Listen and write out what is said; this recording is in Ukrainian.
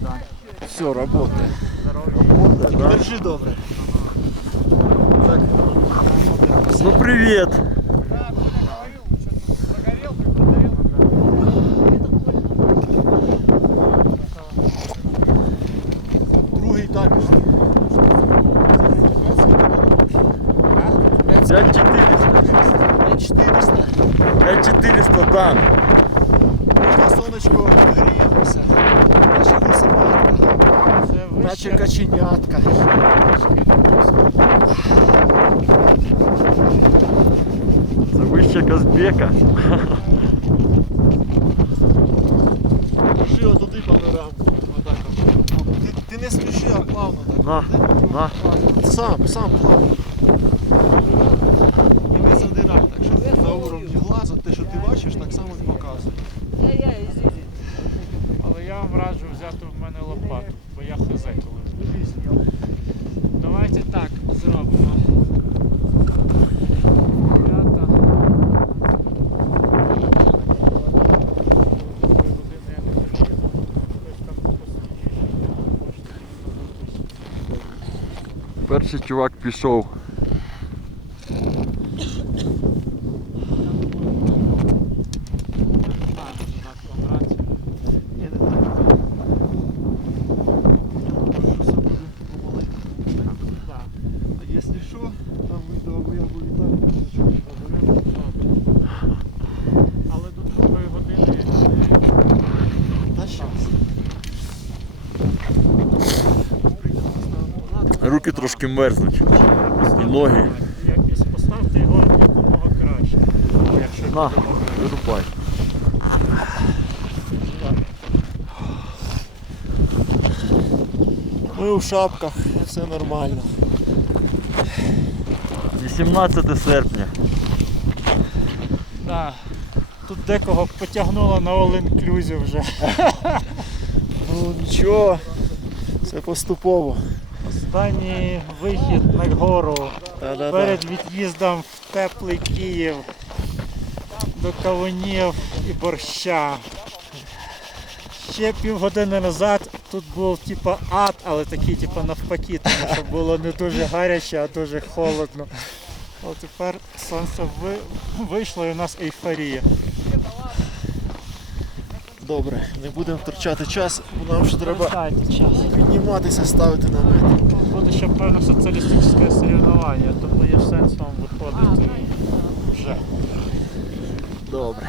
да. Все, работает. Работа, да. Держи добре. Так. Ну привет. Другий також. Пять четыреста. Пять четыреста, да. Можно сонечко Наче каченятка. Це вище Казбека. Держи отуди панорамку. Ти, ти не спіши, а плавно так. На, на. Сам, сам плавно. І не задирай, так що на уровні глазу те, що ти бачиш, так само і показує. Але я вам раджу взяти в мене лопату, помаленьку. Так. А якщо що, там відео або я вилітаю, то Руки трошки мерзнуть. І ноги. Якось поставте його якомога краще. Якщо На, вирубай. Ми у шапках, все нормально. 18 серпня. Да. Тут декого потягнуло на all-inclusive вже. Ну нічого, це поступово. Останній вихід на гору перед від'їздом в теплий Київ до кавунів і борща. Ще півгодини назад тут був типа ад, але такий типа навпаки, тому що було не дуже гаряче, а дуже холодно. От тепер сонце ви- вийшло і у нас ейфорія. Добре, не будемо втрачати час, бо нам ще треба час. підніматися, ставити намет. Тут буде ще певне соціалістичне соревнування, тому є сенс вам виходити вже. Добре.